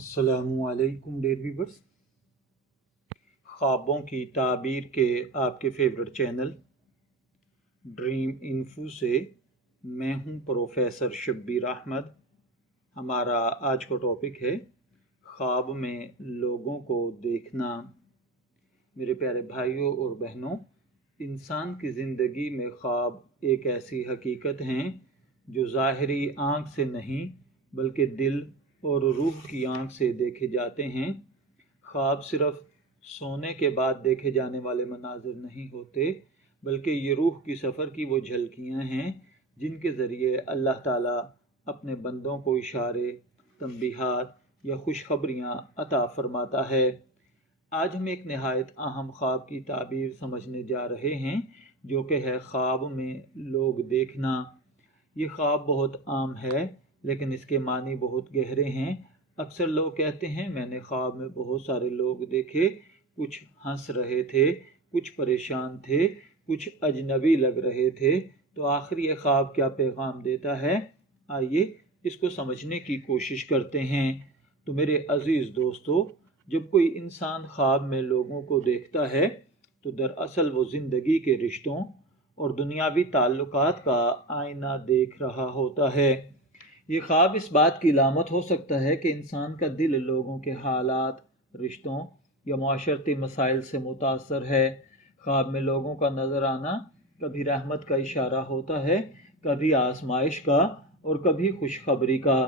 السلام علیکم dear viewers, خوابوں کی تعبیر کے آپ کے فیورٹ چینل ڈریم انفو سے میں ہوں پروفیسر شبیر احمد۔ ہمارا آج کا ٹاپک ہے خواب میں لوگوں کو دیکھنا۔ میرے پیارے بھائیوں اور بہنوں، انسان کی زندگی میں خواب ایک ایسی حقیقت ہیں جو ظاہری آنکھ سے نہیں بلکہ دل اور روح کی آنکھ سے دیکھے جاتے ہیں۔ خواب صرف سونے کے بعد دیکھے جانے والے مناظر نہیں ہوتے، بلکہ یہ روح کی سفر کی وہ جھلکیاں ہیں جن کے ذریعے اللہ تعالیٰ اپنے بندوں کو اشارے، تنبیہات یا خوشخبریاں عطا فرماتا ہے۔ آج ہم ایک نہایت اہم خواب کی تعبیر سمجھنے جا رہے ہیں، جو کہ ہے خواب میں لوگ دیکھنا۔ یہ خواب بہت عام ہے، لیکن اس کے معنی بہت گہرے ہیں۔ اکثر لوگ کہتے ہیں میں نے خواب میں بہت سارے لوگ دیکھے، کچھ ہنس رہے تھے، کچھ پریشان تھے، کچھ اجنبی لگ رہے تھے۔ تو آخر یہ خواب کیا پیغام دیتا ہے؟ آئیے اس کو سمجھنے کی کوشش کرتے ہیں۔ تو میرے عزیز دوستو، جب کوئی انسان خواب میں لوگوں کو دیکھتا ہے تو دراصل وہ زندگی کے رشتوں اور دنیاوی تعلقات کا آئینہ دیکھ رہا ہوتا ہے۔ یہ خواب اس بات کی علامت ہو سکتا ہے کہ انسان کا دل لوگوں کے حالات، رشتوں یا معاشرتی مسائل سے متاثر ہے۔ خواب میں لوگوں کا نظر آنا کبھی رحمت کا اشارہ ہوتا ہے، کبھی آزمائش کا اور کبھی خوشخبری کا۔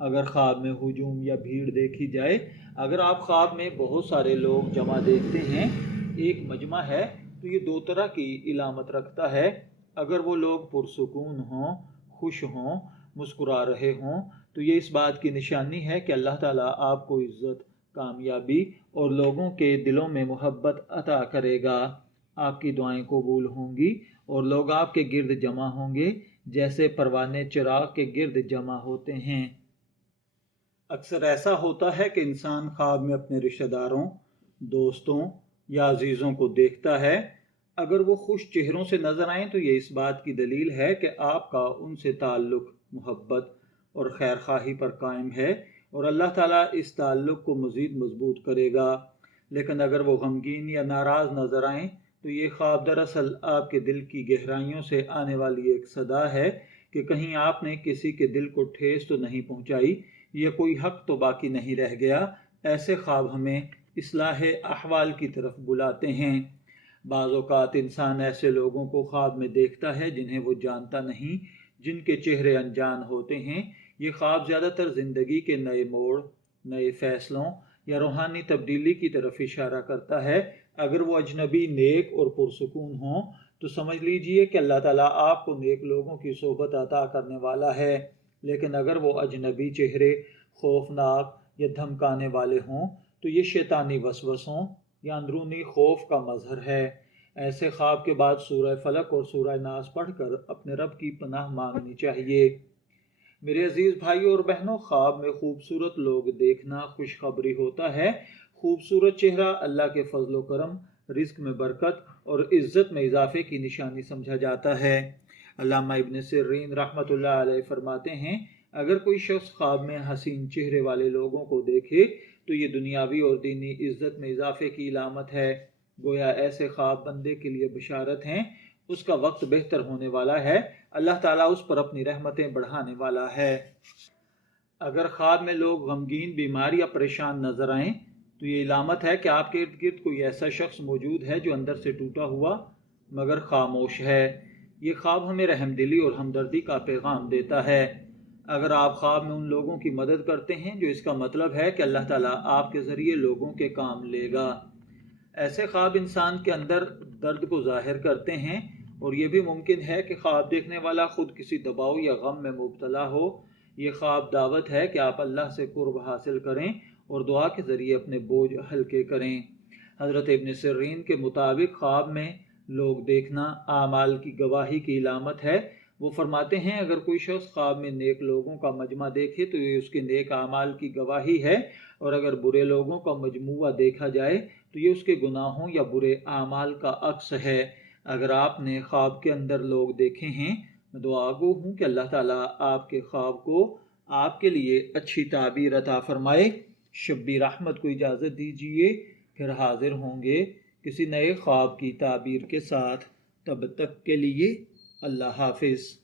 اگر خواب میں ہجوم یا بھیڑ دیکھی جائے، اگر آپ خواب میں بہت سارے لوگ جمع دیکھتے ہیں، ایک مجمع ہے، تو یہ دو طرح کی علامت رکھتا ہے۔ اگر وہ لوگ پرسکون ہوں، خوش ہوں، مسکرا رہے ہوں، تو یہ اس بات کی نشانی ہے کہ اللہ تعالیٰ آپ کو عزت، کامیابی اور لوگوں کے دلوں میں محبت عطا کرے گا۔ آپ کی دعائیں قبول ہوں گی اور لوگ آپ کے گرد جمع ہوں گے، جیسے پروانے چراغ کے گرد جمع ہوتے ہیں۔ اکثر ایسا ہوتا ہے کہ انسان خواب میں اپنے رشتہ داروں، دوستوں یا عزیزوں کو دیکھتا ہے۔ اگر وہ خوش چہروں سے نظر آئیں تو یہ اس بات کی دلیل ہے کہ آپ کا ان سے تعلق محبت اور خیر خواہی پر قائم ہے، اور اللہ تعالیٰ اس تعلق کو مزید مضبوط کرے گا۔ لیکن اگر وہ غمگین یا ناراض نظر آئیں تو یہ خواب دراصل آپ کے دل کی گہرائیوں سے آنے والی ایک صدا ہے کہ کہیں آپ نے کسی کے دل کو ٹھیس تو نہیں پہنچائی یا کوئی حق تو باقی نہیں رہ گیا۔ ایسے خواب ہمیں اصلاح احوال کی طرف بلاتے ہیں۔ بعض اوقات انسان ایسے لوگوں کو خواب میں دیکھتا ہے جنہیں وہ جانتا نہیں، جن کے چہرے انجان ہوتے ہیں۔ یہ خواب زیادہ تر زندگی کے نئے موڑ، نئے فیصلوں یا روحانی تبدیلی کی طرف اشارہ کرتا ہے۔ اگر وہ اجنبی نیک اور پرسکون ہوں تو سمجھ لیجئے کہ اللہ تعالیٰ آپ کو نیک لوگوں کی صحبت عطا کرنے والا ہے، لیکن اگر وہ اجنبی چہرے خوفناک یا دھمکانے والے ہوں تو یہ شیطانی وسوسوں یا اندرونی خوف کا مظہر ہے۔ ایسے خواب کے بعد سورہ فلق اور سورہ ناس پڑھ کر اپنے رب کی پناہ مانگنی چاہیے۔ میرے عزیز بھائیوں اور بہنوں، خواب میں خوبصورت لوگ دیکھنا خوشخبری ہوتا ہے۔ خوبصورت چہرہ اللہ کے فضل و کرم، رزق میں برکت اور عزت میں اضافے کی نشانی سمجھا جاتا ہے۔ علامہ ابن سیرین رحمۃ اللہ علیہ فرماتے ہیں، اگر کوئی شخص خواب میں حسین چہرے والے لوگوں کو دیکھے تو یہ دنیاوی اور دینی عزت میں اضافے کی علامت ہے۔ گویا ایسے خواب بندے کے لیے بشارت ہیں، اس کا وقت بہتر ہونے والا ہے، اللہ تعالیٰ اس پر اپنی رحمتیں بڑھانے والا ہے۔ اگر خواب میں لوگ غمگین، بیمار یا پریشان نظر آئیں تو یہ علامت ہے کہ آپ کے ارد گرد کوئی ایسا شخص موجود ہے جو اندر سے ٹوٹا ہوا مگر خاموش ہے۔ یہ خواب ہمیں رحم دلی اور ہمدردی کا پیغام دیتا ہے۔ اگر آپ خواب میں ان لوگوں کی مدد کرتے ہیں جو اس کا مطلب ہے کہ اللہ تعالیٰ آپ کے ذریعے لوگوں کے کام لے گا۔ ایسے خواب انسان کے اندر درد کو ظاہر کرتے ہیں، اور یہ بھی ممکن ہے کہ خواب دیکھنے والا خود کسی دباؤ یا غم میں مبتلا ہو۔ یہ خواب دعوت ہے کہ آپ اللہ سے قرب حاصل کریں اور دعا کے ذریعے اپنے بوجھ ہلکے کریں۔ حضرت ابن سیرین کے مطابق خواب میں لوگ دیکھنا اعمال کی گواہی کی علامت ہے۔ وہ فرماتے ہیں، اگر کوئی شخص خواب میں نیک لوگوں کا مجمع دیکھے تو یہ اس کے نیک اعمال کی گواہی ہے، اور اگر برے لوگوں کا مجموعہ دیکھا جائے تو یہ اس کے گناہوں یا برے اعمال کا عکس ہے۔ اگر آپ نے خواب کے اندر لوگ دیکھے ہیں، میں دعا گو ہوں کہ اللہ تعالیٰ آپ کے خواب کو آپ کے لیے اچھی تعبیر عطا فرمائے۔ شبیر احمد کو اجازت دیجیے، پھر حاضر ہوں گے کسی نئے خواب کی تعبیر کے ساتھ۔ تب تک کے لیے اللہ حافظ۔